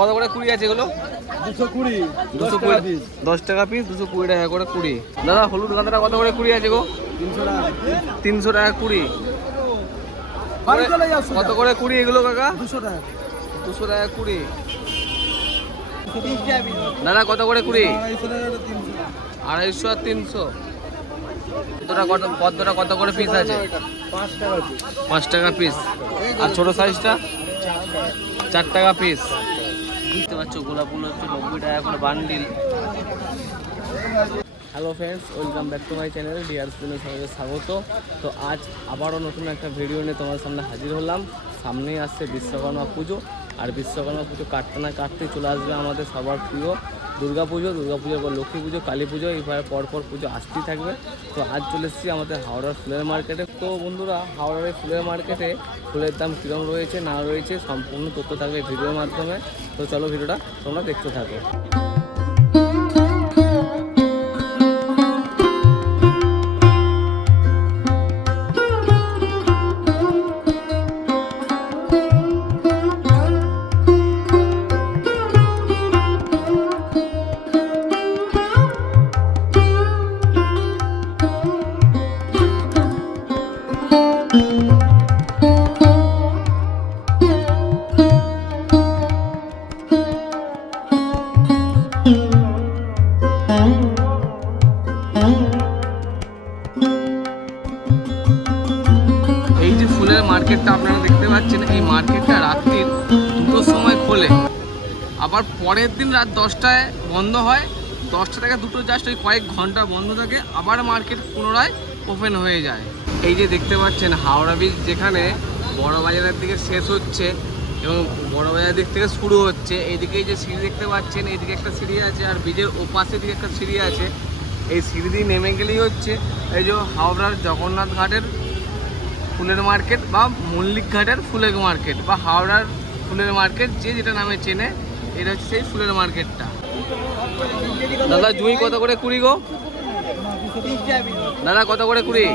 কত করে কুড়ি আছে এগুলো? দুশো কুড়ি দুশো কুড়ি দশ টাকা পিস দুশো কুড়ি টাকা করে কুড়ি। দাদা হলুদ গাঁদাটা কত করে কুড়ি আছে গো? তিনশো টাকা। তিনশো টাকা কুড়ি। কত করে কুড়ি এগুলো কাকা? দুশো টাকা। দুশো টাকা কুড়ি। দাদা কত করে কুড়ি? আড়াইশো আর তিনশো। কতটা কত পদ্মটা কত করে পিস আছে? পাঁচ টাকা পিস আর ছোট সাইজটা চার টাকা পিস দেখতে পাচ্ছ, গোলাপগুলো হচ্ছে নব্বই টাকা করে bundle hello friends welcome back to my channel dear স্কুলে সবাইকে স্বাগত। তো আজ আবারও নতুন একটা ভিডিও নিয়ে তোমার সামনে হাজির হলাম। সামনেই আসছে বিশ্বকর্মা পুজো, আর বিশ্বকর্মা পুজো কাটতে না কাটতেই চলে আসবে আমাদের সবার প্রিয় দুর্গা পুজো, দুর্গা পুজোর পর লক্ষ্মী পুজো, কালী পুজো এইভাবে পরপর পুজো আসতেই থাকবে। তো আজ চলে এসেছি আমাদের হাওড়ার ফুলের মার্কেটে। তো বন্ধুরা, হাওড়ার এই ফুলের মার্কেটে ফুলের দাম কীরকম রয়েছে, না রয়েছে, সম্পূর্ণ তথ্য থাকবে ভিডিওর মাধ্যমে। তো চলো ভিডিওটা তোমরা দেখতে থাকো। আপনারা দেখতে পাচ্ছেন এই মার্কেটটা রাত্রির দুটোর সময় খোলে। আবার পরের দিন রাত দশটায় বন্ধ হয়। দশটা থেকে দুটো জাস্ট ওই কয়েক ঘণ্টা বন্ধ থাকে। আবার মার্কেট পুনরায় ওপেন হয়ে যায়। এই যে দেখতে পাচ্ছেন হাওড়া ব্রিজ যেখানে বড় বাজারের দিকে শেষ হচ্ছে এবং বড় বাজারের দিক থেকে শুরু হচ্ছে। এইদিকে যে সিঁড়ি দেখতে পাচ্ছেন, এইদিকে একটা সিঁড়ি আছে আর ব্রিজের ওপাশের দিকে একটা সিঁড়ি আছে। এই সিঁড়ি দিয়ে নেমে গেলেই হচ্ছে এই যে হাওড়ার জগন্নাথ ঘাটের ফুলের মার্কেট বা মল্লিক ঘাটের ফুলের মার্কেট বা হাওড়ার ফুলের মার্কেট যে যেটা নামে চেনে এটা হচ্ছে সেই ফুলের মার্কেটটা। দাদা জুঁই কত করে কুড়ি গো? দাদা কত করে কুড়ি?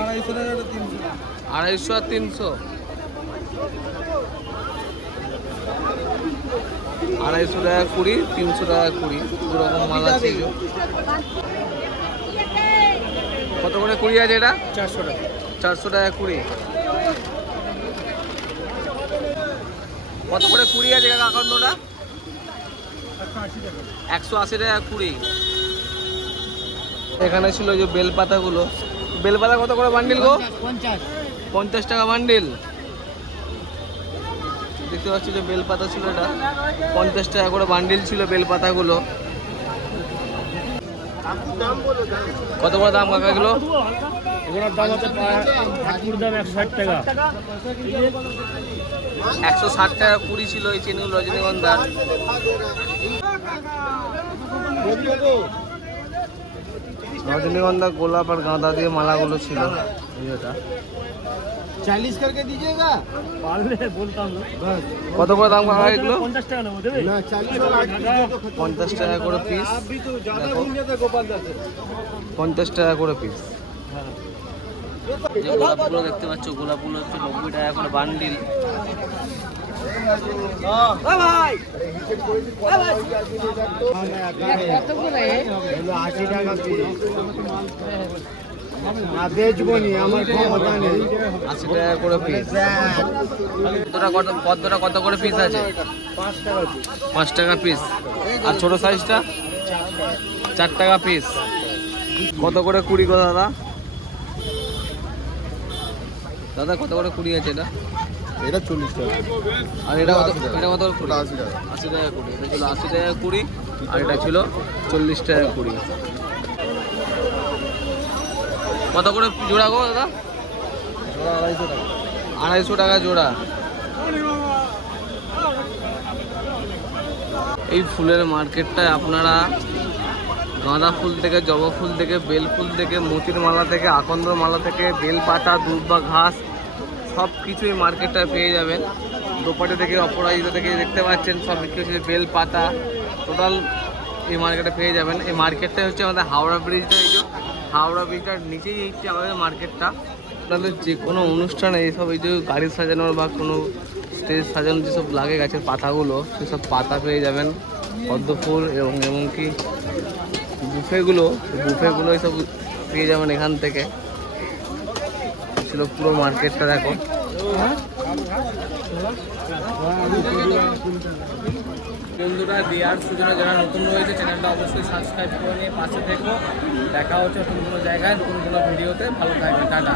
আড়াইশো আর তিনশো। আড়াইশো টাকা কুড়ি তিনশো টাকা কুড়ি দু রকম মাল আছে কত করে কুড়ি আছে এটা? চারশো টাকা। চারশো টাকা কুড়ি। কত করে কুড়ি আছে কাকা আকন্দটা? একশো আশি টাকা একশো আশি টাকা কুড়ি। এখানে ছিল যে বেলপাতাগুলো। বেলপাতা কত করে বান্ডিল গো? পঞ্চাশ পঞ্চাশ। টাকা বান্ডিল দেখতে পাচ্ছি যে বেলপাতা ছিল এটা। পঞ্চাশ টাকা করে বান্ডিল ছিল বেলপাতাগুলো। কত করে দাম কাকা এগুলো? এগুলোর দাম হচ্ছে দাম একশো ষাট টাকা। একশো ষাট টাকা কুড়ি ছিল এই চেনুল রজনীগন্ধা রজনীগন্ধা গোলাপ আর গাঁদা দিয়ে মালাগুলো ছিল ইয়েটা। চালিশ করকে দিজিয়েগা পারলে বলতাম বাস কত করে দাম কাকা এগুলো পঞ্চাশ টাকা নেবো দেবে না চালিশ পঞ্চাশ টাকা করে পিস अभी तो ज्यादा देखो। घूम जाता है गोपाल दास পঞ্চাশ টাকা করে পিস যে গোলাপগুলো দেখতে পাচ্ছ, গোলাপগুলো হচ্ছে নব্বই টাকা করে বান্ডিল। আশি আশি টাকা করে পিস কত, পদ্মটা কত করে পিস আছে? পাঁচ টাকা পিস আর ছোট সাইজটা চার টাকা পিস কত করে কুড়ি গো দাদা? দাদা কত করে কুড়ি আছে এটা? এটা চল্লিশ টাকা। আর এটা কত এটা কত করে কুড়ি? আশি টাকা। আশি টাকা কুড়ি। এটা ছিল আশি টাকা কুড়ি আর এটা ছিল চল্লিশ টাকা কুড়ি। কত করে জোড়া গো দাদা? আড়াইশো টাকা আড়াইশো টাকা জোড়া। এই ফুলের মার্কেটটায় আপনারা গাঁদা ফুল থেকে জবা ফুল থেকে বেল ফুল থেকে মতির মালা থেকে আকন্দ মালা থেকে বেল পাতা দুধ বা ঘাস সব কিছুই মার্কেটটায় পেয়ে যাবেন। দোপাটি থেকে, অপরাজিতা থেকে দেখতে পাচ্ছেন, সব হচ্ছে বেল পাতা টোটাল এই মার্কেটে পেয়ে যাবেন। এই মার্কেটটা হচ্ছে আমাদের হাওড়া ব্রিজটা এই হাওড়া ব্রিজটার নিচেই হচ্ছে আমাদের মার্কেটটা। আপনাদের যে কোনো অনুষ্ঠানে এইসব এই যে গাড়ি সাজানোর বা কোনো স্টেজ সাজানোর যেসব লাগে গাছের পাতাগুলো সেসব পাতা পেয়ে যাবেন। পদ্ম ফুল এবং এমনকি বুফেগুলো বুফেগুলো সব পেয়ে যাবেন এখান থেকে। ছিল পুরো মার্কেটটা দেখো। বন্ধুরা দেওয়ার সুজনা যারা নতুন রয়েছে, চ্যানেলটা অবশ্যই সাবস্ক্রাইব করে নিয়ে পাশে দেখো দেখা হচ্ছে নতুন কোনো জায়গায়, নতুন কোনো ভিডিওতে। ভালো থাকবে, টাটা।